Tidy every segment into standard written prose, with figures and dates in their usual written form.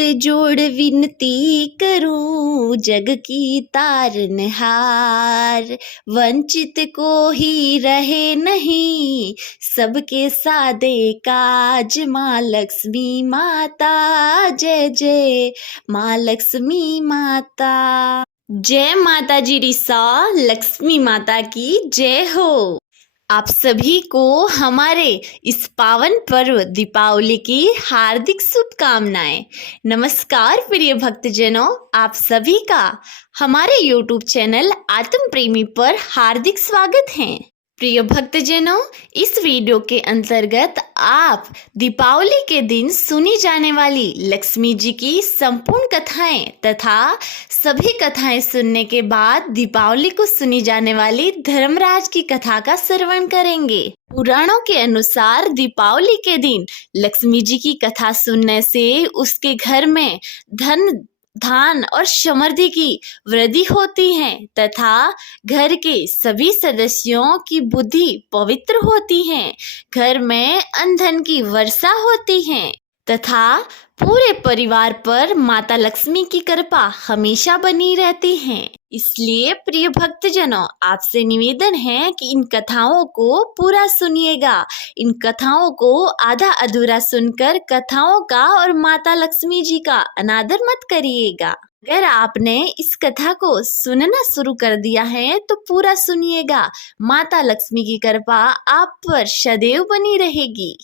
हाथ जोड़ विनती करूं जग की तारनहार, वंचित को ही रहे नहीं सबके सादे काज। माँ लक्ष्मी माता जय जय माँ लक्ष्मी माता। जय माता जी रिसा, लक्ष्मी माता की जय हो। आप सभी को हमारे इस पावन पर्व दीपावली की हार्दिक शुभकामनाएं। नमस्कार प्रिय भक्तजनों, आप सभी का हमारे YouTube चैनल आत्म प्रेमी पर हार्दिक स्वागत है। प्रिय भक्तजनों, इस वीडियो के अंतर्गत आप दीपावली के दिन सुनी जाने वाली लक्ष्मी जी की संपूर्ण कथाएं तथा सभी कथाएं सुनने के बाद दीपावली को सुनी जाने वाली धर्मराज की कथा का श्रवण करेंगे। पुराणों के अनुसार दीपावली के दिन लक्ष्मी जी की कथा सुनने से उसके घर में धन धान और समृद्धि की वृद्धि होती है तथा घर के सभी सदस्यों की बुद्धि पवित्र होती है। घर में अन्न धन की वर्षा होती है तथा पूरे परिवार पर माता लक्ष्मी की कृपा हमेशा बनी रहती है। इसलिए प्रिय भक्तजनों, आपसे निवेदन है कि इन कथाओं को पूरा सुनिएगा। इन कथाओं को आधा अधूरा सुनकर कथाओं का और माता लक्ष्मी जी का अनादर मत करिएगा। अगर आपने इस कथा को सुनना शुरू कर दिया है तो पूरा सुनिएगा। माता लक्ष्मी की कृपा आप पर सदैव बनी रहेगी।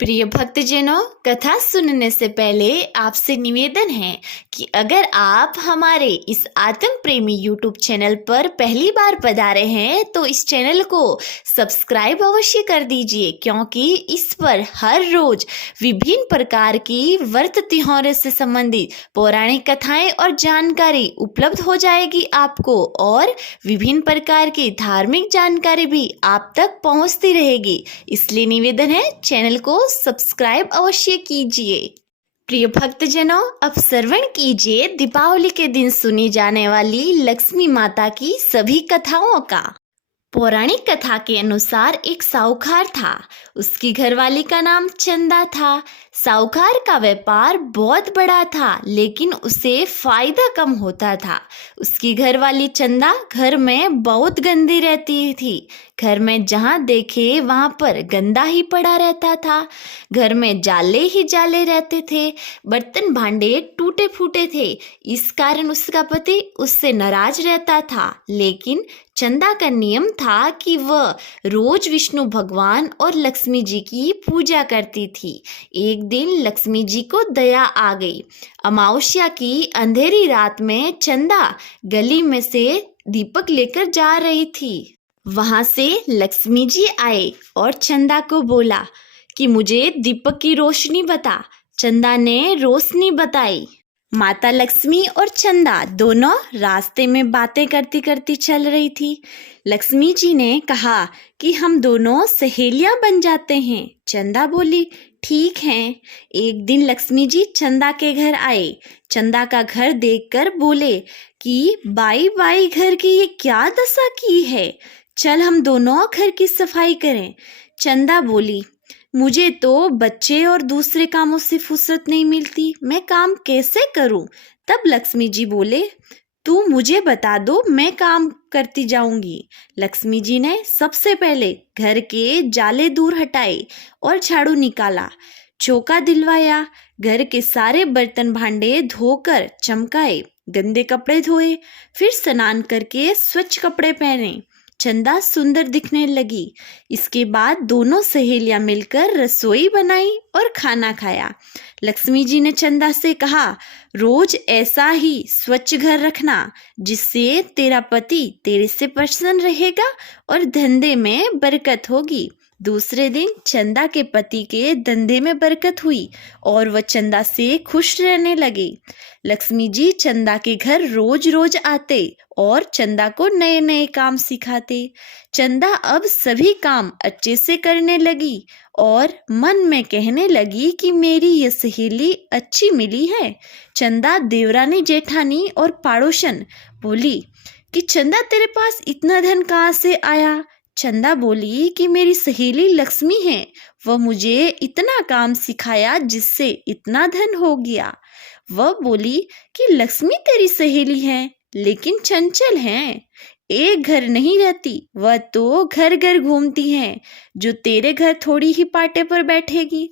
प्रिय भक्तजनों, कथा सुनने से पहले आपसे निवेदन है कि अगर आप हमारे इस आत्म प्रेमी YouTube चैनल पर पहली बार पधारे हैं तो इस चैनल को सब्सक्राइब अवश्य कर दीजिए, क्योंकि इस पर हर रोज विभिन्न प्रकार की व्रत त्योहारों से संबंधित पौराणिक कथाएं और जानकारी उपलब्ध हो जाएगी आपको, और विभिन्न प्रकार की धार्मिक जानकारी भी आप तक पहुंचती रहेगी। इसलिए निवेदन है, चैनल को सब्सक्राइब अवश्य कीजिए। प्रिय भक्तजनों, अब श्रवण कीजिए दीपावली के दिन सुनी जाने वाली लक्ष्मी माता की सभी कथाओं का। पौराणिक कथा के अनुसार एक साहूकार था। उसकी घरवाली का नाम चंदा था। साहूकार का व्यापार बहुत बड़ा था, लेकिन उसे फायदा कम होता था। उसकी घरवाली चंदा घर में बहुत गंदी रहती थी। घर में जहाँ देखे वहाँ पर गंदा ही पड़ा रहता था। घर में जाले ही जाले रहते थे। बर्तन भांडे टूटे फूटे थे। इस कारण उसका पति उससे नाराज रहता था। लेकिन चंदा का नियम था कि वह रोज विष्णु भगवान और लक्ष्मी जी की पूजा करती थी। एक दिन लक्ष्मी जी को दया आ गई। अमावस्या की अंधेरी रात में चंदा गली में से दीपक लेकर जा रही थी। वहां से लक्ष्मी जी आए और चंदा को बोला कि मुझे दीपक की रोशनी बता। चंदा ने रोशनी बताई। माता लक्ष्मी और चंदा दोनों रास्ते में बातें करती करती चल रही थी। लक्ष्मी जी ने कहा कि हम दोनों सहेलियां बन जाते हैं। चंदा बोली, ठीक है। एक दिन लक्ष्मी जी चंदा के घर आए। चंदा का घर देखकर बोले कि बाई बाई घर की ये क्या दशा की है, चल हम दोनों घर की सफाई करें। चंदा बोली, मुझे तो बच्चे और दूसरे कामों से फुर्सत नहीं मिलती, मैं काम कैसे करूं। तब लक्ष्मी जी बोले, तू मुझे बता दो, मैं काम करती जाऊंगी। लक्ष्मी जी ने सबसे पहले घर के जाले दूर हटाए और झाड़ू निकाला, चौका दिलवाया, घर के सारे बर्तन भांडे धोकर चमकाए, गंदे कपड़े धोए, फिर स्नान करके स्वच्छ कपड़े पहने। चंदा सुंदर दिखने लगी। इसके बाद दोनों सहेलियां मिलकर रसोई बनाई और खाना खाया। लक्ष्मी जी ने चंदा से कहा, रोज ऐसा ही स्वच्छ घर रखना, जिससे तेरा पति तेरे से प्रसन्न रहेगा और धंधे में बरकत होगी। दूसरे दिन चंदा के पति के धंधे में बरकत हुई और वह चंदा से खुश रहने लगे। लक्ष्मी जी चंदा के घर रोज रोज आते और चंदा को नए नए काम सिखाते। चंदा अब सभी काम अच्छे से करने लगी और मन में कहने लगी कि मेरी ये सहेली अच्छी मिली है। चंदा देवरानी जेठानी और पड़ोसन बोली कि चंदा तेरे पास इतना धन कहाँ से आया। चंदा बोली कि मेरी सहेली लक्ष्मी है, वह मुझे इतना काम सिखाया जिससे इतना धन हो गया। वह बोली कि लक्ष्मी तेरी सहेली है, लेकिन चंचल है, एक घर नहीं रहती, वह तो घर घर घूमती है, जो तेरे घर थोड़ी ही पाटे पर बैठेगी।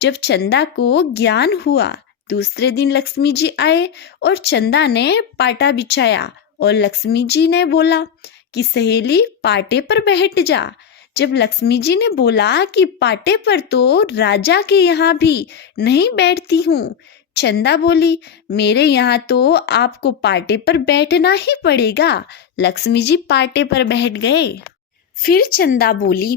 जब चंदा को ज्ञान हुआ, दूसरे दिन लक्ष्मी जी आए और चंदा ने पाटा बिछाया और लक्ष्मी जी ने बोला कि सहेली पाटे पर बैठ जा। जब लक्ष्मी जी ने बोला कि पाटे पर तो राजा के यहाँ भी नहीं बैठती हूँ, चंदा बोली मेरे यहाँ तो आपको पाटे पर बैठना ही पड़ेगा। लक्ष्मी जी पाटे पर बैठ गए। फिर चंदा बोली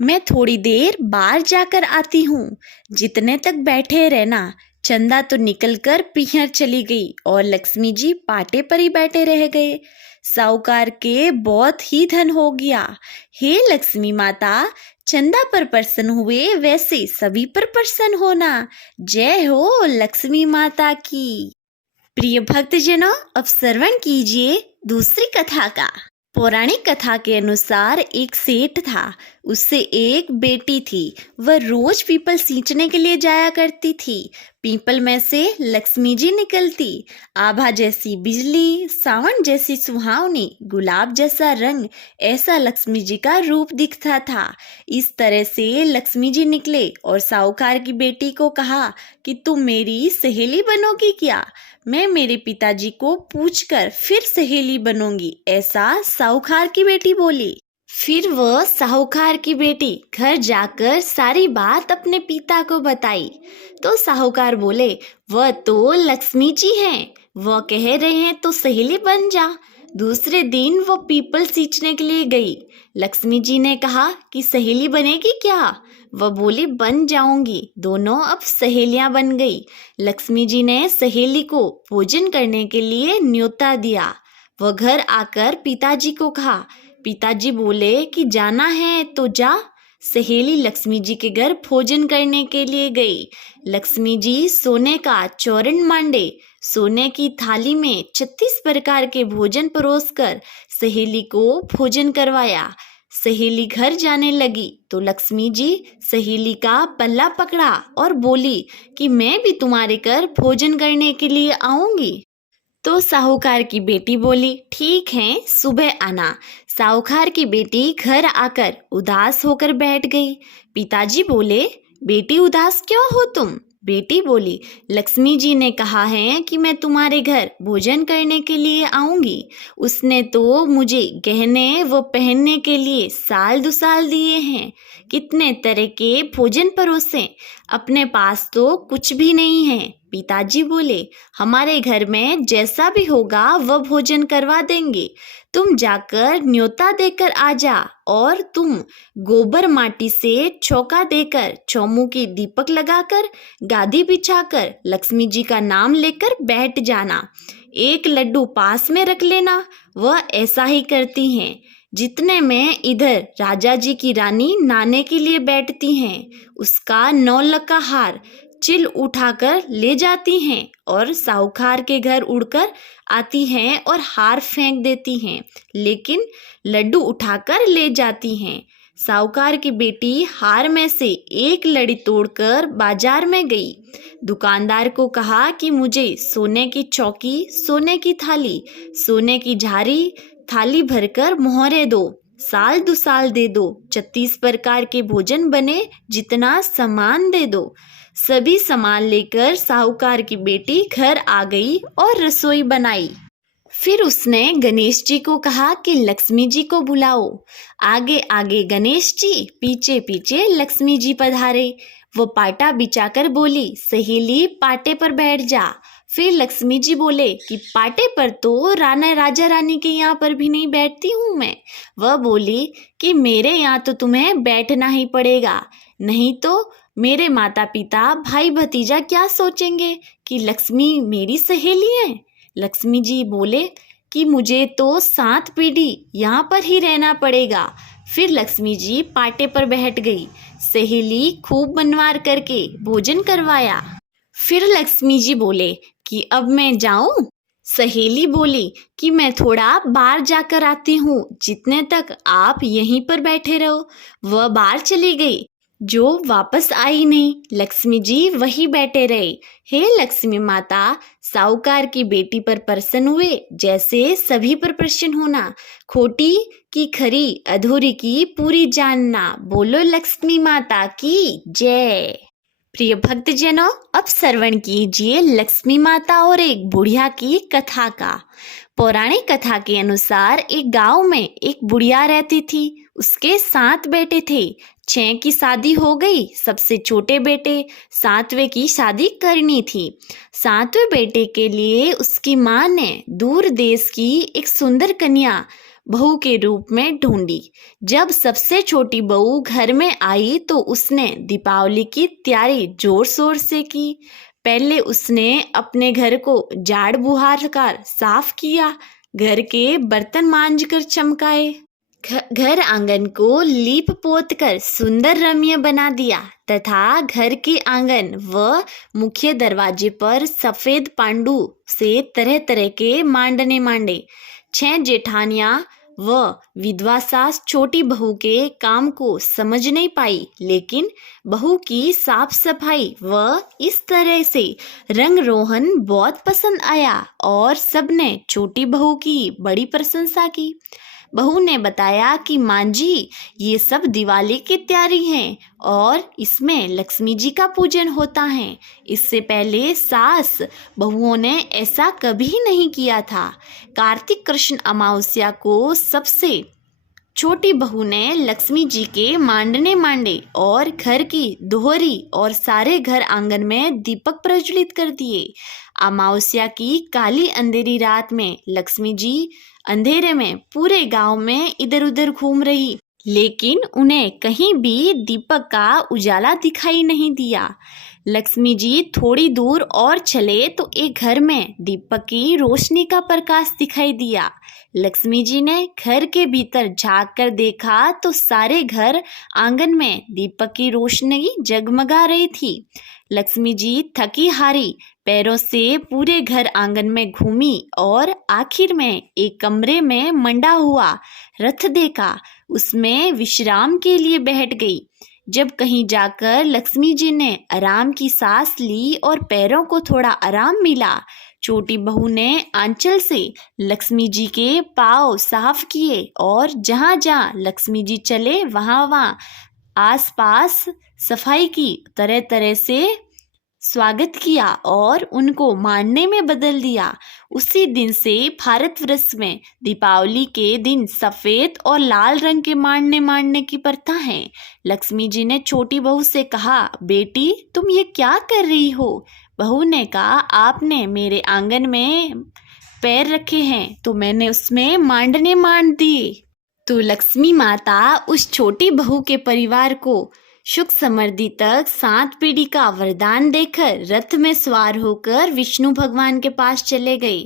मैं थोड़ी देर बाहर जाकर आती हूँ, जितने तक बैठे रहना। चंदा तो निकलकर पीहर चली गई और लक्ष्मी जी पाटे पर ही बैठे रह गए। साहूकार के बहुत ही धन हो गया। हे लक्ष्मी माता, चंदा पर प्रसन्न हुए वैसे सभी पर प्रसन्न होना। जय हो लक्ष्मी माता की। प्रिय भक्तजनों, अब श्रवण कीजिए दूसरी कथा का। पौराणिक कथा के अनुसार एक सेठ था, उससे एक बेटी थी। वह रोज पीपल सींचने के लिए जाया करती थी। पीपल में से लक्ष्मी जी निकलती। आभा जैसी बिजली, सावन जैसी सुहावनी, गुलाब जैसा रंग, ऐसा लक्ष्मी जी का रूप दिखता था। इस तरह से लक्ष्मी जी निकले और साहूकार की बेटी को कहा कि तुम मेरी सहेली बनोगी क्या? मैं मेरे पिताजी को पूछकर फिर सहेली बनूंगी, ऐसा साहूकार की बेटी बोली। फिर वह साहूकार की बेटी घर जाकर सारी बात अपने पिता को बताई तो साहूकार बोले वह तो लक्ष्मी जी हैं, वह कह रहे हैं तो सहेली बन जा। दूसरे दिन वो पीपल सींचने के लिए गई। लक्ष्मी जी ने कहा कि सहेली बनेगी क्या? वह बोली बन जाऊंगी। दोनों अब सहेलियां बन गई। लक्ष्मी जी ने सहेली को भोजन करने के लिए न्योता दिया। वह घर आकर पिताजी को कहा। पिताजी बोले कि जाना है तो जा। सहेली लक्ष्मी जी के घर भोजन करने के लिए गई। लक्ष्मी जी सोने का चौरन मांडे, सोने की थाली में 36 प्रकार के भोजन परोसकर सहेली को भोजन करवाया। सहेली घर जाने लगी तो लक्ष्मी जी सहेली का पल्ला पकड़ा और बोली कि मैं भी तुम्हारे घर भोजन करने के लिए आऊंगी। तो साहूकार की बेटी बोली ठीक है, सुबह आना। साहूकार की बेटी घर आकर उदास होकर बैठ गई। पिताजी बोले बेटी उदास क्यों हो तुम? बेटी बोली लक्ष्मी जी ने कहा है कि मैं तुम्हारे घर भोजन करने के लिए आऊंगी। उसने तो मुझे गहने वो पहनने के लिए साल 2 साल दिए हैं। कितने तरह के भोजन परोसे, अपने पास तो कुछ भी नहीं है। पिताजी बोले हमारे घर में जैसा भी होगा वह भोजन करवा देंगे। तुम जाकर न्योता देकर आ जा और तुम गोबर माटी से चौका देकर चौमुखी दीपक लगाकर गादी बिछाकर लक्ष्मी जी का नाम लेकर बैठ जाना। एक लड्डू पास में रख लेना, वह ऐसा ही करती हैं। जितने में इधर राजा जी की रानी नाने के लिए बैठती हैं, उसका 9 लक का हार चिल उठाकर ले जाती हैं और साहूकार के घर उड़कर आती हैं और हार फेंक देती हैं, लेकिन लड्डू उठाकर ले जाती हैं। साहूकार की बेटी हार में से एक लड़ी तोड़कर बाजार में गई। दुकानदार को कहा कि मुझे सोने की चौकी, सोने की थाली, सोने की झारी, थाली भरकर मोहरे दो, साल 2 साल दे दो, 36 प्रकार के भोजन बने, जितना सामान दे दो। सभी सामान लेकर साहूकार की बेटी घर आ गई और रसोई बनाई। फिर उसने गणेश जी को कहा कि लक्ष्मी जी को बुलाओ। आगे आगे गणेश जी, पीछे पीछे लक्ष्मी जी पधारे। वो पाटा बिछाकर बोली सहेली पाटे पर बैठ जा। फिर लक्ष्मी जी बोले कि पाटे पर तो राना राजा रानी के यहाँ पर भी नहीं बैठती हूँ मैं। वह बोली कि मेरे यहाँ तो तुम्हें बैठना ही पड़ेगा, नहीं तो मेरे माता पिता भाई भतीजा क्या सोचेंगे कि लक्ष्मी मेरी सहेली है। लक्ष्मी जी बोले कि मुझे तो 7 पीढ़ी यहाँ पर ही रहना पड़ेगा। फिर लक्ष्मी जी पाटे पर बैठ गई। सहेली खूब बनवार करके भोजन करवाया। फिर लक्ष्मी जी बोले कि अब मैं जाऊं? सहेली बोली कि मैं थोड़ा बाहर जाकर आती हूँ, जितने तक आप यहीं पर बैठे रहो। वह बाहर चली गई। जो वापस आई नहीं। लक्ष्मी जी वही बैठे रहे। हे लक्ष्मी माता, साहूकार की बेटी पर प्रसन्न हुए जैसे सभी पर प्रसन्न होना। खोटी की खरी, अधूरी की पूरी जानना। बोलो लक्ष्मी माता की जय। प्रिय भक्तजनों, अब श्रवण कीजिए लक्ष्मी माता और एक बुढ़िया की कथा का। पौराणिक कथा के अनुसार एक गांव में एक बुढ़िया रहती थी। उसके 7 बेटे थे। 6 की शादी हो गई। सबसे छोटे बेटे 7वें की शादी करनी थी। 7वें बेटे के लिए उसकी माँ ने दूर देश की एक सुंदर कन्या बहू के रूप में ढूंढी। जब सबसे छोटी बहू घर में आई तो उसने दीपावली की तैयारी जोर शोर से की। पहले उसने अपने घर को झाड़ बुहार कर साफ किया, घर के बर्तन मांज कर चमकाए, घर आंगन को लीप पोत कर सुंदर रम्य बना दिया तथा घर के आंगन व मुख्य दरवाजे पर सफेद पांडु से तरह तरह के मांडने मांडे। 6 जेठानियां व विधवा सास छोटी बहू के काम को समझ नहीं पाई, लेकिन बहू की साफ सफाई व इस तरह से रंग रोहन बहुत पसंद आया और सबने छोटी बहू की बड़ी प्रशंसा की। बहू ने बताया कि माँ जी, ये सब दिवाली की तैयारी है और इसमें लक्ष्मी जी का पूजन होता है। इससे पहले सास बहुओं ने ऐसा कभी नहीं किया था। कार्तिक कृष्ण अमावस्या को सबसे छोटी बहू ने लक्ष्मी जी के मांडने मांडे और घर की दोहरी और सारे घर आंगन में दीपक प्रज्वलित कर दिए। अमावस्या की काली अंधेरी रात में लक्ष्मी जी अंधेरे में पूरे गांव में इधर उधर घूम रही, लेकिन उन्हें कहीं भी दीपक का उजाला दिखाई नहीं दिया। लक्ष्मी जी थोड़ी दूर और चले तो एक घर में दीपक की रोशनी का प्रकाश दिखाई दिया। लक्ष्मी जी ने घर के भीतर झांक कर देखा तो सारे घर आंगन में दीपक की रोशनी जगमगा रही थी। लक्ष्मी जी थकी हारी पैरों से पूरे घर आंगन में घूमी और आखिर में एक कमरे में मंडा हुआ रथ देखा। उसमें विश्राम के लिए बैठ गई। जब कहीं जाकर लक्ष्मी जी ने आराम की सांस ली और पैरों को थोड़ा आराम मिला, छोटी बहू ने आंचल से लक्ष्मी जी के पाँव साफ किए और जहाँ जहाँ लक्ष्मी जी चले वहाँ वहाँ आसपास सफाई की, तरह तरह से स्वागत किया और उनको मानने में बदल दिया। उसी दिन से भारतवर्ष में दीपावली के दिन सफेद और लाल रंग के मांडने की प्रथा है। लक्ष्मी जी ने छोटी बहू से कहा, बेटी तुम ये क्या कर रही हो? बहू ने कहा, आपने मेरे आंगन में पैर रखे हैं तो मैंने उसमें मांडने मांड दिए। तो लक्ष्मी माता उस छोटी बहू के परिवार को सुख समृद्धि तक 7 पीढ़ी का वरदान देकर रथ में सवार होकर विष्णु भगवान के पास चले गए।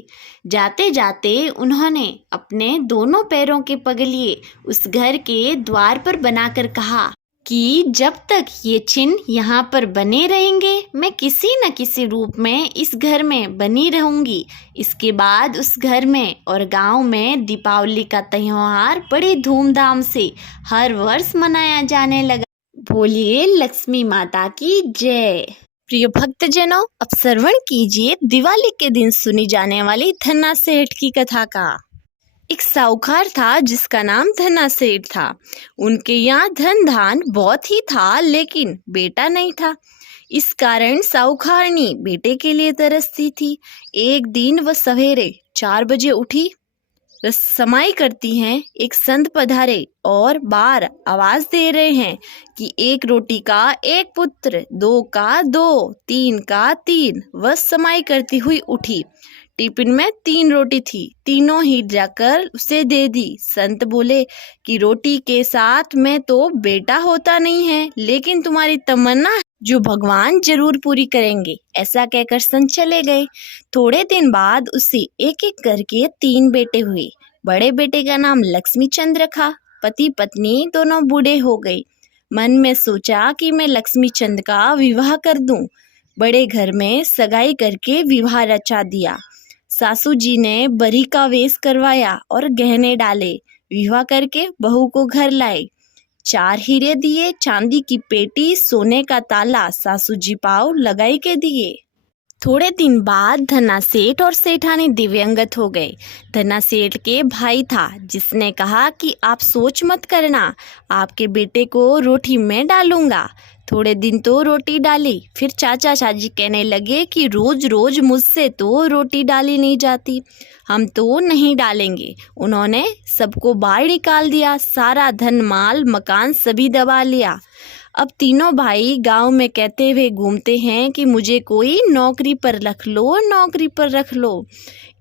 जाते जाते उन्होंने अपने दोनों पैरों के पगलिए उस घर के द्वार पर बनाकर कहा कि जब तक ये चिन्ह यहाँ पर बने रहेंगे मैं किसी न किसी रूप में इस घर में बनी रहूंगी। इसके बाद उस घर में और गांव में दीपावली का त्योहार बड़े धूमधाम से हर वर्ष मनाया जाने लगा। बोलिए लक्ष्मी माता की जय। प्रिय भक्तजनों, अब श्रवण कीजिए दिवाली के दिन सुनी जाने वाली धन्ना सेठ की कथा का। एक साहूकार था जिसका नाम धन्ना सेठ था। उनके यहाँ धन धान बहुत ही था, लेकिन बेटा नहीं था। इस कारण साहूकारनी बेटे के लिए तरसती थी। एक दिन वह सवेरे 4 बजे उठी, रसमाई करती हैं। एक संत पधारे और बार आवाज दे रहे हैं कि 1 रोटी का 1 पुत्र, 2 का 2, 3 का 3। वह समाई करती हुई उठी। टिफिन में 3 रोटी थी, तीनों ही जाकर उसे दे दी। संत बोले कि रोटी के साथ में तो बेटा होता नहीं है, लेकिन तुम्हारी तमन्ना जो भगवान जरूर पूरी करेंगे। ऐसा कहकर संत चले गए। थोड़े दिन बाद उसे एक एक करके 3 बेटे हुए। बड़े बेटे का नाम लक्ष्मी चंद रखा। पति पत्नी दोनों बूढ़े हो गए। मन में सोचा कि मैं लक्ष्मी चंद का विवाह कर दूं। बड़े घर में सगाई करके विवाह रचा दिया। सासू जी ने बरी का वेश करवाया और गहने डाले। विवाह करके बहू को घर लाए। 4 हीरे दिए, चांदी की पेटी, सोने का ताला, सासू जी पाव लगाई के दिए। थोड़े दिन बाद धन्ना सेठ और सेठानी दिव्यंगत हो गए। धन्ना सेठ के भाई था जिसने कहा कि आप सोच मत करना, आपके बेटे को रोटी मैं डालूंगा। थोड़े दिन तो रोटी डाली, फिर चाचा चाची कहने लगे कि रोज रोज मुझसे तो रोटी डाली नहीं जाती, हम तो नहीं डालेंगे। उन्होंने सबको बाहर निकाल दिया, सारा धन माल मकान सभी दबा लिया। अब तीनों भाई गांव में कहते हुए घूमते हैं कि मुझे कोई नौकरी पर रख लो, नौकरी पर रख लो।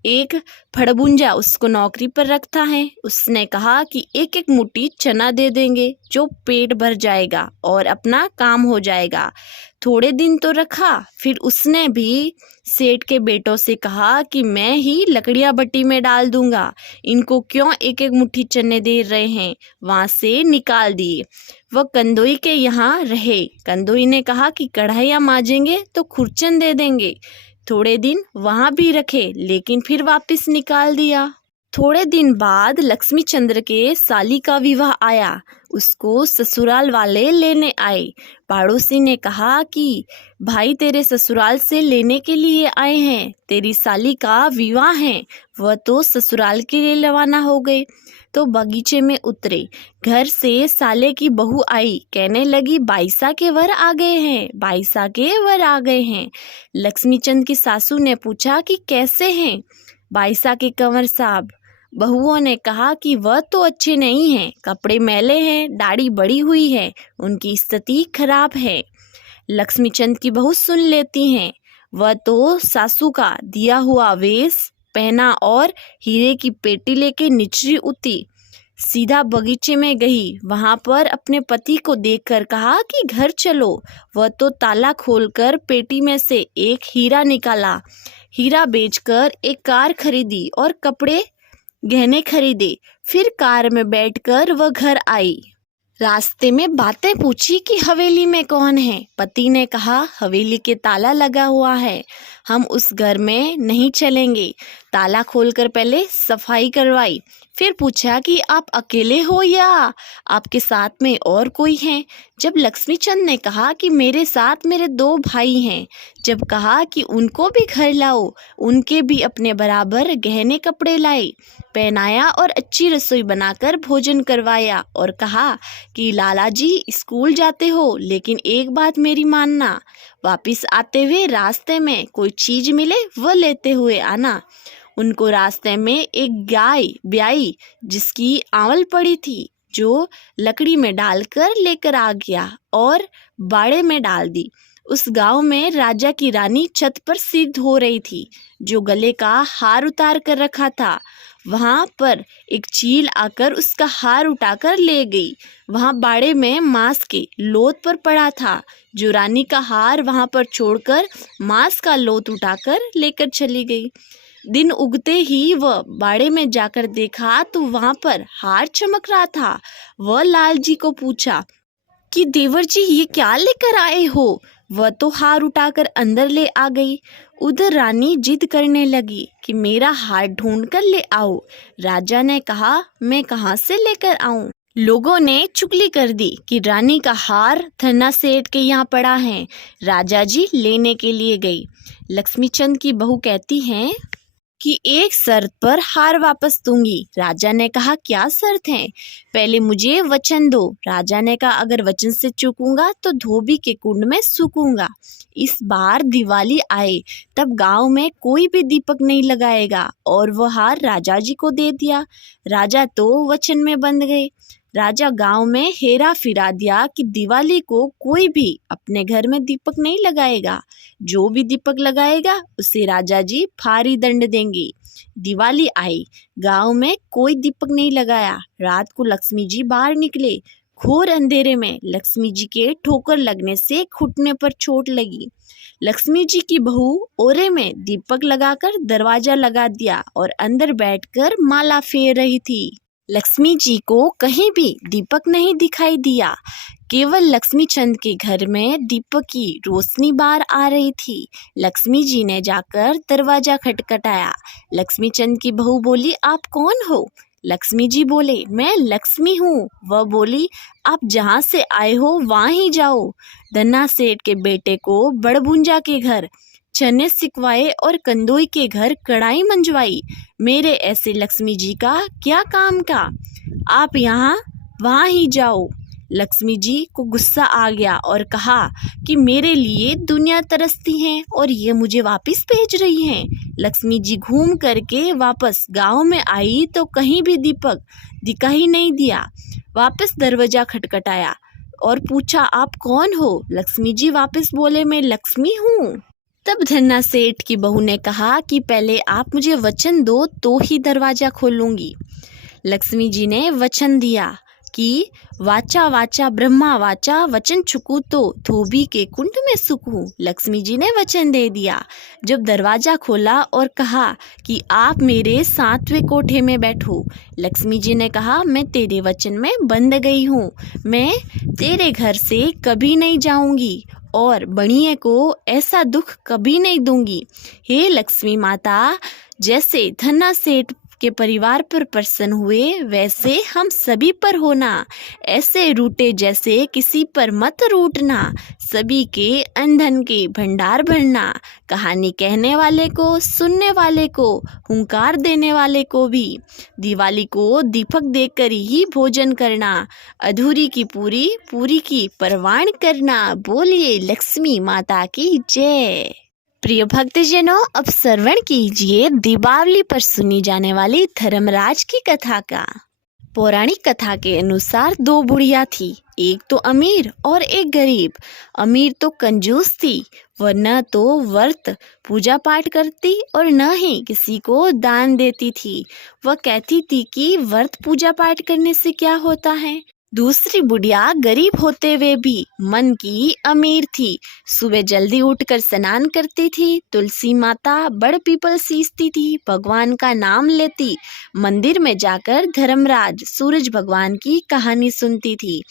एक फड़बुंजा उसको नौकरी पर रखता है। उसने कहा कि एक एक मुट्ठी चना दे देंगे, जो पेट भर जाएगा और अपना काम हो जाएगा। थोड़े दिन तो रखा, फिर उसने भी सेठ के बेटों से कहा कि मैं ही लकड़ियां भट्टी में डाल दूंगा, इनको क्यों एक एक मुट्ठी चने दे रहे हैं। वहां से निकाल दिए। वह कंदोई के यहाँ रहे। कंदोई ने कहा कि कढ़ाइयाँ मांजेंगे तो खुरचन दे देंगे। थोड़े दिन वहां भी रखे, लेकिन फिर वापस निकाल दिया। थोड़े दिन बाद लक्ष्मी चंद्र के साली का विवाह आया। उसको ससुराल वाले लेने आए। पड़ोसी ने कहा कि भाई तेरे ससुराल से लेने के लिए आए हैं, तेरी साली का विवाह है। वह तो ससुराल के लिए रवाना हो गए। तो बगीचे में उतरे। घर से साले की बहू आई, कहने लगी बाईसा के वर आ गए हैं, बाईसा के वर आ गए हैं। लक्ष्मीचंद की सासू ने पूछा कि कैसे हैं बाईसा के कंवर साहब। बहुओं ने कहा कि वह तो अच्छे नहीं हैं, कपड़े मैले हैं, दाढ़ी बड़ी हुई है, उनकी स्थिति खराब है। लक्ष्मीचंद की बहू सुन लेती हैं। वह तो सासू का दिया हुआ वेश पहना और हीरे की पेटी लेके निचरी उतरी, सीधा बगीचे में गई। वहां पर अपने पति को देखकर कहा कि घर चलो। वह तो ताला खोलकर पेटी में से एक हीरा निकाला। हीरा बेचकर एक कार खरीदी और कपड़े गहने खरीदे। फिर कार में बैठकर वह घर आई। रास्ते में बातें पूछी कि हवेली में कौन है। पति ने कहा हवेली के ताला लगा हुआ है, हम उस घर में नहीं चलेंगे। ताला खोलकर पहले सफाई करवाई। फिर पूछा कि आप अकेले हो या आपके साथ में और कोई है। जब लक्ष्मीचंद ने कहा कि मेरे साथ मेरे 2 भाई हैं। जब कहा कि उनको भी घर लाओ, उनके भी अपने बराबर गहने कपड़े लाए, पहनाया और अच्छी रसोई बनाकर भोजन करवाया और कहा कि लाला जी स्कूल जाते हो, लेकिन एक बात मेरी मानना, वापिस आते हुए रास्ते में कोई चीज मिले वह लेते हुए आना। उनको रास्ते में एक गाय ब्याई जिसकी आंवल पड़ी थी, जो लकड़ी में डालकर लेकर आ गया और बाड़े में डाल दी। उस गांव में राजा की रानी छत पर सिर धो रही थी, जो गले का हार उतार कर रखा था। वहां पर एक चील आकर उसका हार उठाकर ले गई। वहां बाड़े में मांस के लोथ पर पड़ा था, जो रानी का हार वहां पर छोड़कर मांस का लोथ उठाकर लेकर चली गई। दिन उगते ही वह बाड़े में जाकर देखा तो वहां पर हार चमक रहा था। वह लाल जी को पूछा कि देवर जी ये क्या लेकर आए हो। वह तो हार उठाकर अंदर ले आ गई। उधर रानी जिद करने लगी कि मेरा हार ढूंढ कर ले आओ। राजा ने कहा मैं कहाँ से लेकर आऊं। लोगों ने चुगली कर दी कि रानी का हार धन्ना सेठ के यहाँ पड़ा है। राजा जी लेने के लिए गई। लक्ष्मीचंद की बहू कहती हैं कि एक शर्त पर हार वापस दूंगी। राजा ने कहा क्या शर्त है, पहले मुझे वचन दो। राजा ने कहा अगर वचन से चूकूंगा तो धोबी के कुंड में सूखूंगा। इस बार दिवाली आए तब गांव में कोई भी दीपक नहीं लगाएगा, और वह हार राजा जी को दे दिया। राजा तो वचन में बंध गए। राजा गांव में हेरा फिरा दिया कि दिवाली को कोई भी अपने घर में दीपक नहीं लगाएगा, जो भी दीपक लगाएगा उसे राजा जी भारी दंड देंगे। दिवाली आई, गांव में कोई दीपक नहीं लगाया। रात को लक्ष्मी जी बाहर निकले। घोर अंधेरे में लक्ष्मी जी के ठोकर लगने से घुटने पर चोट लगी। लक्ष्मी जी की बहू ओरे में दीपक लगाकर दरवाजा लगा दिया और अंदर बैठकर माला फेर रही थी। लक्ष्मी जी को कहीं भी दीपक नहीं दिखाई दिया। केवल लक्ष्मीचंद के घर में दीपक की रोशनी बाहर आ रही थी। लक्ष्मी जी ने जाकर दरवाजा खटखटाया। लक्ष्मीचंद की बहू बोली आप कौन हो। लक्ष्मी जी बोले, मैं लक्ष्मी हूँ। वह बोली, आप जहाँ से आए हो वहाँ ही जाओ। धन्ना सेठ के बेटे को बड़भुंजा के घर चने सिकवाए और कंदोई के घर कढ़ाई मंजवाई। मेरे ऐसे लक्ष्मी जी का क्या काम का, आप यहाँ वहाँ ही जाओ। लक्ष्मी जी को गुस्सा आ गया और कहा कि मेरे लिए दुनिया तरसती है और ये मुझे वापस भेज रही हैं। लक्ष्मी जी घूम करके वापस गांव में आई तो कहीं भी दीपक दिखाई नहीं दिया। वापस दरवाजा खटखटाया और पूछा, आप कौन हो? लक्ष्मी जी वापस बोले, मैं लक्ष्मी हूँ। तब धन्ना सेठ की बहू ने कहा कि पहले आप मुझे वचन दो तो ही दरवाजा खोलूंगी। लक्ष्मी जी ने वचन दिया कि वाचा वाचा ब्रह्मा वाचा, वचन चुकू तो धोबी के कुंड में सुकूं। लक्ष्मी जी ने वचन दे दिया। जब दरवाजा खोला और कहा कि आप मेरे 7वें कोठे में बैठो। लक्ष्मी जी ने कहा, मैं तेरे वचन में बंध गई हूँ, मैं तेरे घर से कभी नहीं जाऊंगी और बणिए को ऐसा दुख कभी नहीं दूंगी। हे लक्ष्मी माता, जैसे धन्ना सेठ के परिवार पर प्रसन्न हुए वैसे हम सभी पर होना। ऐसे रूठे जैसे किसी पर मत रूठना। सभी के अंधन के भंडार भरना। कहानी कहने वाले को, सुनने वाले को, हुंकार देने वाले को भी। दिवाली को दीपक देकर ही भोजन करना। अधूरी की पूरी, पूरी की परवान करना। बोलिए लक्ष्मी माता की जय। प्रिय भक्तजनों, अब श्रवण कीजिए दीपावली पर सुनी जाने वाली धर्मराज की कथा का। पौराणिक कथा के अनुसार 2 बुढ़िया थी, एक तो अमीर और एक गरीब। अमीर तो कंजूस थी, वह न तो व्रत पूजा पाठ करती और न ही किसी को दान देती थी। वह कहती थी कि व्रत पूजा पाठ करने से क्या होता है। दूसरी बुढ़िया गरीब होते हुए भी मन की अमीर थी। सुबह जल्दी उठकर स्नान करती थी, तुलसी माता बड़ पीपल सींचती थी, भगवान का नाम लेती, मंदिर में जाकर धर्मराज सूरज भगवान की कहानी सुनती थी।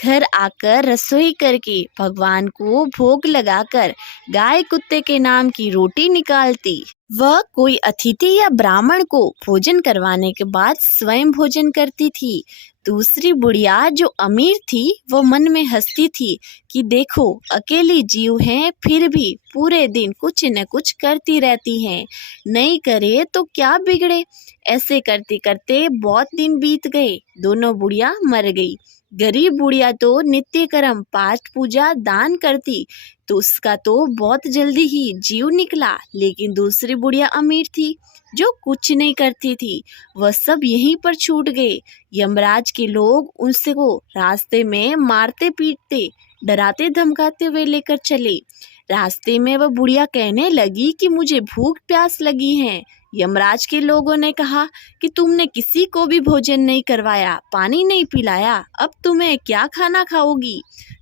घर आकर रसोई करके भगवान को भोग लगाकर गाय कुत्ते के नाम की रोटी निकालती। वह कोई अतिथि या ब्राह्मण को भोजन करवाने के बाद स्वयं भोजन करती थी। दूसरी बुढ़िया जो अमीर थी वो मन में हंसती थी कि देखो अकेली जीव हैं फिर भी पूरे दिन कुछ न कुछ करती रहती हैं, नहीं करे तो क्या बिगड़े। ऐसे करते करते बहुत दिन बीत गए, दोनों बुढ़िया मर गई। गरीब बुढ़िया तो नित्य कर्म पाठ पूजा दान करती तो उसका तो बहुत जल्दी ही जीव निकला। लेकिन दूसरी बुढ़िया अमीर थी जो कुछ नहीं करती थी, वह सब यहीं पर छूट गए। यमराज के लोग उनसे को रास्ते में मारते पीटते डराते धमकाते हुए लेकर चले। रास्ते में वह बुढ़िया कहने लगी कि मुझे भूख प्यास लगी है। यमराज के लोगों ने कहा कि तुमने किसी को भी भोजन नहीं करवाया, पानी नहीं पिलाया, अब तुम्हें क्या खाना खाओगी।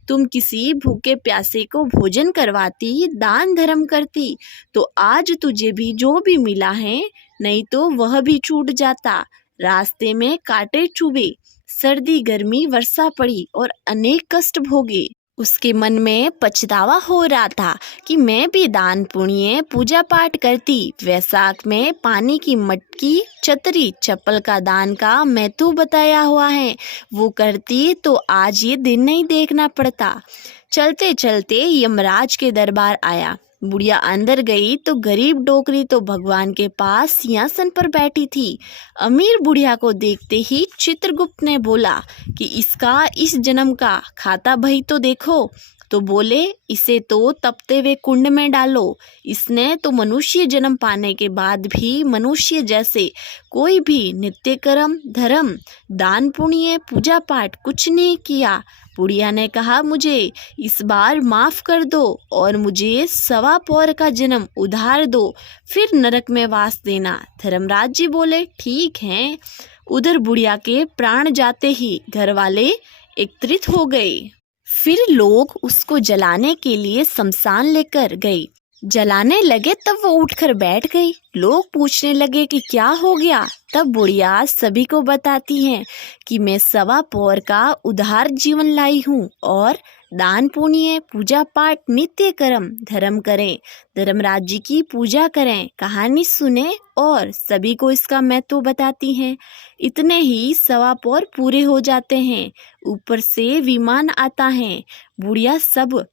तुम किसी भूखे प्यासे को भोजन करवाती, दान धर्म करती तो आज तुझे भी जो भी मिला है, नहीं तो वह भी छूट जाता। रास्ते में कांटे चुभे, सर्दी गर्मी वर्षा पड़ी और अनेक कष्ट भोगे। उसके मन में पछतावा हो रहा था कि मैं भी दान पुण्य पूजा पाठ करती। वैशाख में पानी की मटकी छतरी चप्पल का दान का महत्व बताया हुआ है, वो करती तो आज ये दिन नहीं देखना पड़ता। चलते चलते यमराज के दरबार आया। बुढ़िया अंदर गई तो गरीब डोकरी तो भगवान के पास सिंहासन पर बैठी थी। अमीर बुढ़िया को देखते ही चित्रगुप्त ने बोला कि इसका इस जन्म का खाता बही तो देखो। तो बोले, इसे तो तपते हुए कुंड में डालो। इसने तो मनुष्य जन्म पाने के बाद भी मनुष्य जैसे कोई भी नित्य कर्म धर्म दान पुण्य पूजा पाठ कुछ नहीं किया। बुढ़िया ने कहा, मुझे इस बार माफ कर दो और मुझे 1.25 पौर का जन्म उधार दो, फिर नरक में वास देना। धर्मराज जी बोले, ठीक है। उधर बुढ़िया के प्राण जाते ही घर वाले एकत्रित हो गए। फिर लोग उसको जलाने के लिए शमशान लेकर गए। जलाने लगे तब वो उठकर बैठ गई। लोग पूछने लगे कि क्या हो गया। तब बुढ़िया सभी को बताती हैं कि मैं 1.25 पौर का उधार जीवन लाई हूँ और दान पुण्य पूजा पाठ नित्य कर्म धर्म करें, धर्मराज जी की पूजा करें, कहानी सुने और सभी को इसका महत्व बताती हैं। इतने ही 1.25 पौर पूरे हो जाते हैं। ऊपर से विमान आता है। बुढ़िया सब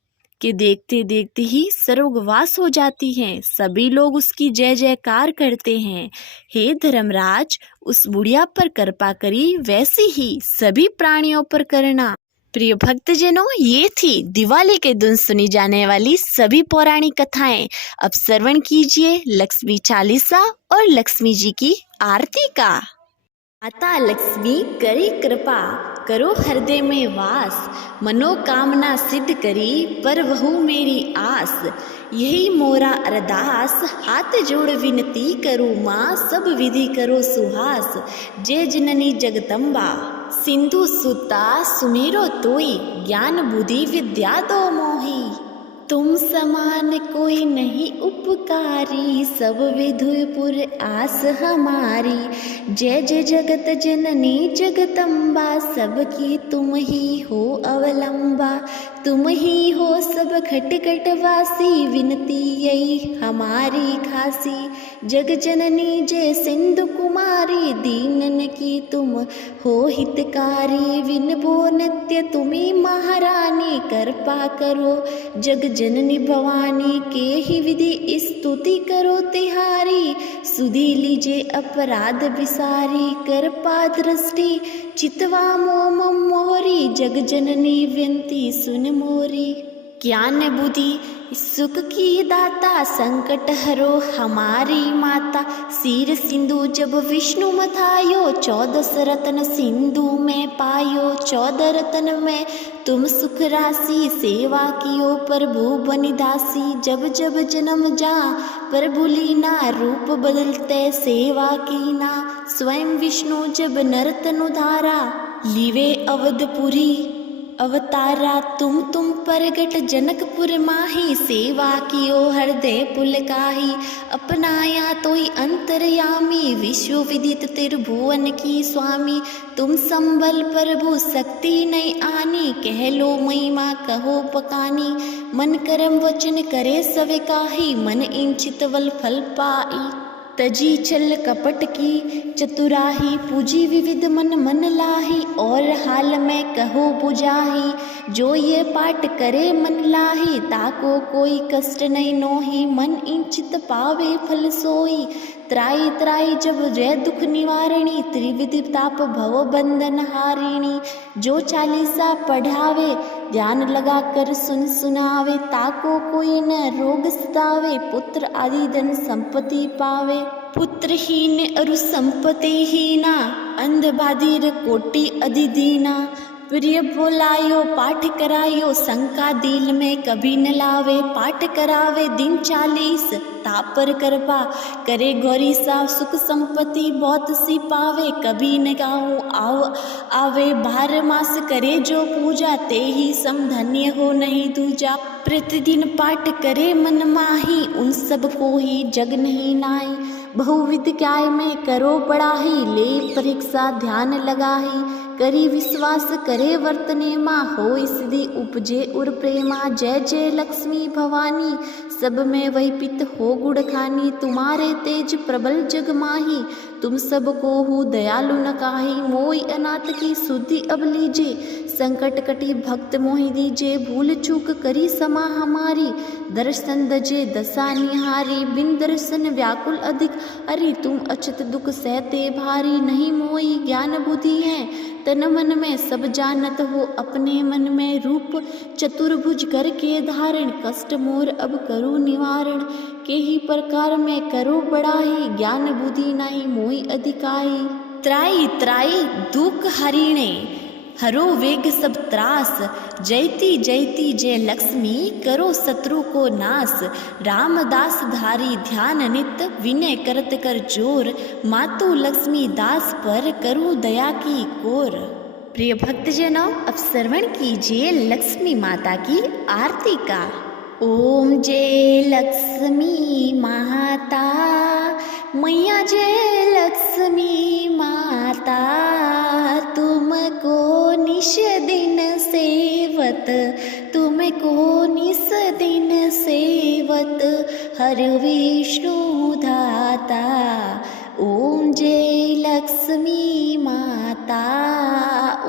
के देखते देखते ही स्वर्गवास हो जाती हैं। सभी लोग उसकी जय जयकार करते हैं। हे धर्मराज, उस बुढ़िया पर कृपा करी वैसी ही सभी प्राणियों पर करना। प्रिय भक्तजनों, ये थी दिवाली के दिन सुनी जाने वाली सभी पौराणिक कथाएं। अब श्रवण कीजिए लक्ष्मी चालीसा और लक्ष्मी जी की आरती का। माता लक्ष्मी करी कृपा, करो हृदय में वास, मनोकामना सिद्ध करी पर वहु मेरी आस। यही मोरा अरदास, हाथ जोड़ विनती करो माँ, सब विधि करो सुहास। जय जननी जगदम्बा, सिंधु सुता सुमेरो तोई, ज्ञान बुद्धि विद्या दो मोही। तुम समान कोई नहीं उपकारी, सब विधुपुर आस हमारी। जय जय जगत जननी जगदम्बा, सबकी तुम ही हो अवलंबा। तुम ही हो सब खट खट वासी, विनती यही हमारी खासी। जग जननी जय सिंधु कुमारी, दीनन की तुम हो हितकारी। विनबो नित्य तुम्ही महारानी, कृपा करो जग जननी भवानी। के ही विधि स्तुति करो तिहारी, सुधी लीजे अपराध विसारी। कृपा दृष्टि चितवा मोम मोरी, जग जननी विनती सुन मोरी। ज्ञान बुद्धि सुख की दाता, संकट हरो हमारी माता। सिर सिंधु जब विष्णु मथायो, 14 रत्न सिंधु में पायो। 14 रत्न में तुम सुख राशि, सेवा कियो प्रभु बनिदासी। जब जब जन्म जा प्रभु लीना, रूप बदलते सेवा कीना। स्वयं विष्णु जब नर्तन उधारा, लीवे अवधपुरी अवतारा। तुम प्रगट जनकपुर माही, सेवा कियो हृदय पुलकाही। अपनाया तोई अंतर्यामी, विश्व विदित त्रिभुवन की स्वामी। तुम संबल प्रभु शक्ति नहीं आनी, कह लो महिमा कहो पकानी। मन कर्म वचन करे सवे काही, मन इंचित वल फल पाई। तजी छल कपट की चतुराही, पूजी विविध मन मन लाही। और हाल में कहो बुझाही, जो ये पाठ करे मन लाही। ताको कोई कष्ट नहीं नोही, मन इंचित पावे फल सोई। त्राई त्राई जब जय दुख निवारणी, त्रिविधि ताप भव बंधन हारिणी। जो चालीसा पढ़ावे, ध्यान लगा कर सुन सुनावे। ताको कोई न रोग सतावे, पुत्र आदि धन संपत्ति पावे। पुत्रहीन अरु संपत्ति हीना, अंध बाधिर कोटि अधिदीना। प्रिय बोलायो पाठ करायो, शंका दिल में कभी न लावे। पाठ करावे दिन 40, तापर कृपा करे गौरी सा। सुख संपत्ति बहुत सी पावे, कभी न गाऊं आओ आवे। 12 मास करे जो पूजा, ते ही सम धन्य हो नहीं दूजा। प्रतिदिन पाठ करे मन माही, उन सब को ही जग नहीं नाई। बहुविध काय में करो पढ़ाही, ले परीक्षा ध्यान लगाही। करी विश्वास करे वर्तने माँ, हो सिद्धि उपजे उर प्रेमा। जय जय लक्ष्मी भवानी, सब में वही पित हो गुड़ खानी। तुम्हारे तेज प्रबल जग माही, तुम सबको हो दयालु न काही। मोई अनाथ की सुधि अब लीजे, संकट कटी भक्त मोहि दीजे। भूल चूक करी समा हमारी, दर्शन दजे दशा निहारी। बिन दर्शन व्याकुल अधिक, अरे तुम अचत दुख सहते भारी। नहीं मोई ज्ञान बुद्धि है तन मन में, सब जानत हो अपने मन में। रूप चतुर्भुज करके धारण, कष्ट मोर अब करो निवारण। के ही प्रकार में करो बड़ाई, ज्ञान बुद्धि नहीं मोई अधिकाई। त्राई त्राई दुख हरिणे, हरो वेग सब त्रास। जयती जयती जय लक्ष्मी, करो शत्रु को नाश। रामदास धारी ध्यान नित, विनय करत कर जोर। मातु लक्ष्मी दास पर करो दया की कोर। प्रिय भक्तजनों, अब श्रवण कीजिए लक्ष्मी माता की आरती का। ओम जय लक्ष्मी माता, मैया जय लक्ष्मी माता। तुमको निश दिन सेवत, तुमको निस दिन सेवत हर विष्णु धाता। ओम जय लक्ष्मी माता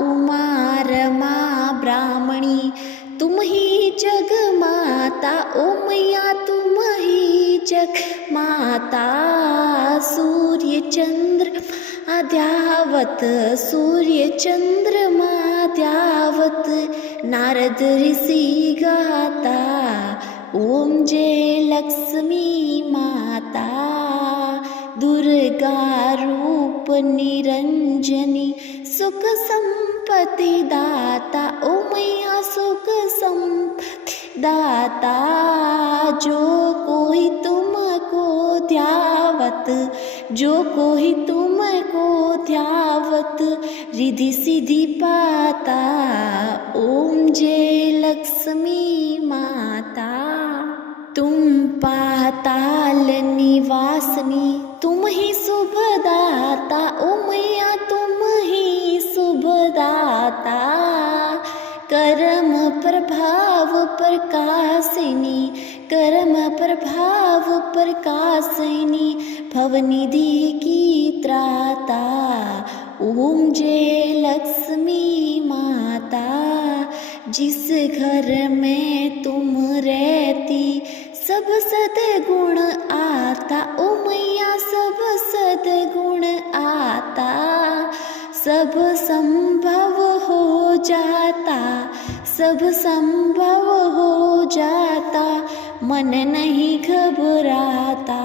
उमा रमा ब्राह्मणी तुम ही जग माता। ओ मैया तुम ही जग माता। सूर्य चंद्र आद्यावत सूर्य चंद्रमा द्यावत नारद ऋषि गाता। ओम जय लक्ष्मी माता दुर्गा रूप निरंजनी सुख संपत्ति दाता। ओ मैया सुख संपत्ति दाता। जो कोई तुमको ध्यावत जो कोई तुमको ध्यावत रिद्धि सिद्धि पाता। ओम जय लक्ष्मी माता। तुम पाताल निवासनी तुम ही शुभदाता। ओ मैया तुम ही शुभदाता। कर्म प्रभाव प्रकाशिनी कर्म प्रभाव प्रकाशिनी भवनिधि की त्राता। ओम जय लक्ष्मी माता। जिस घर में तुम रहती सब सद्गुण आता। ओ मैया सब सद्गुण आता। सब संभव हो जाता सब संभव हो जाता मन नहीं घबराता।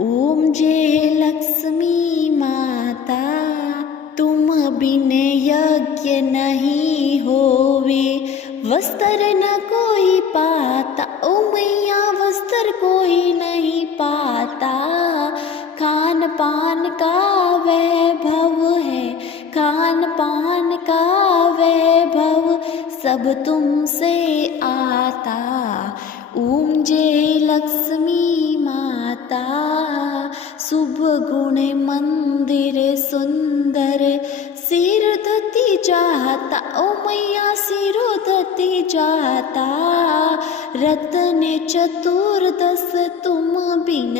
ओम जय लक्ष्मी माता। तुम बिन यज्ञ नहीं होवे वस्त्र न कोई पाता। ओ मैया वस्त्र कोई नहीं पाता। खान पान का वैभव है खान पान का वैभव सब तुमसे आता। ओम जय लक्ष्मी माता। शुभ गुण मंदिर सुंदर सिरधति जाता। ओ मैया सिरधति जाता। रत्न चतुर्दश तुम बिन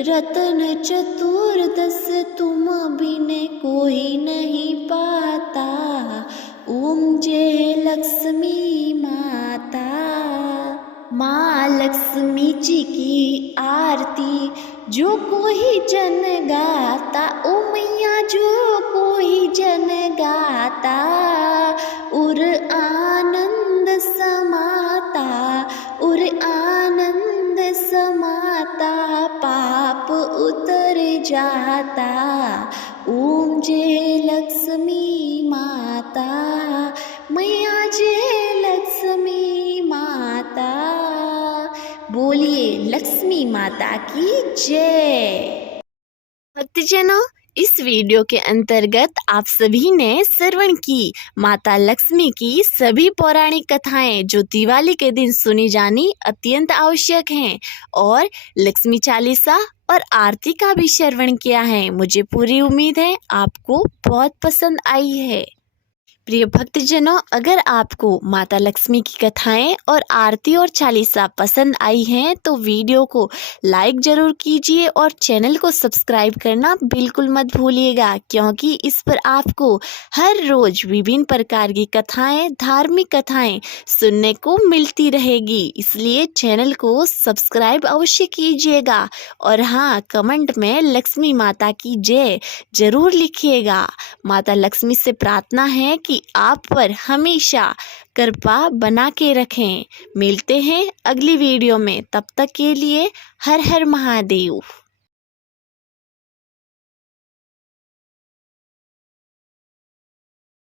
रत्न चतुर्दश तुम बिन कोई नहीं पाता। ओम जय लक्ष्मी माता। माँ लक्ष्मी जी की आरती जो कोई जन गाता। ओ मैया जो कोई जन गाता उर आनंद समाता उर आनंद समाता पाप उतर जाता। ओम जय लक्ष्मी माता मैया जय लक्ष्मी माता। बोलिए लक्ष्मी माता की जय। भक्तजनों, इस वीडियो के अंतर्गत आप सभी ने श्रवण की माता लक्ष्मी की सभी पौराणिक कथाएं जो दिवाली के दिन सुनी जानी अत्यंत आवश्यक हैं और लक्ष्मी चालीसा और आरती का भी श्रवण किया है। मुझे पूरी उम्मीद है आपको बहुत पसंद आई है। प्रिय भक्तजनों, अगर आपको माता लक्ष्मी की कथाएं और आरती और चालीसा पसंद आई हैं तो वीडियो को लाइक जरूर कीजिए और चैनल को सब्सक्राइब करना बिल्कुल मत भूलिएगा, क्योंकि इस पर आपको हर रोज विभिन्न प्रकार की कथाएं, धार्मिक कथाएं सुनने को मिलती रहेगी। इसलिए चैनल को सब्सक्राइब अवश्य कीजिएगा और हाँ, कमेंट में लक्ष्मी माता की जय जरूर लिखिएगा। माता लक्ष्मी से प्रार्थना है कि आप पर हमेशा कृपा बना के रखें। मिलते हैं अगली वीडियो में, तब तक के लिए हर हर महादेव।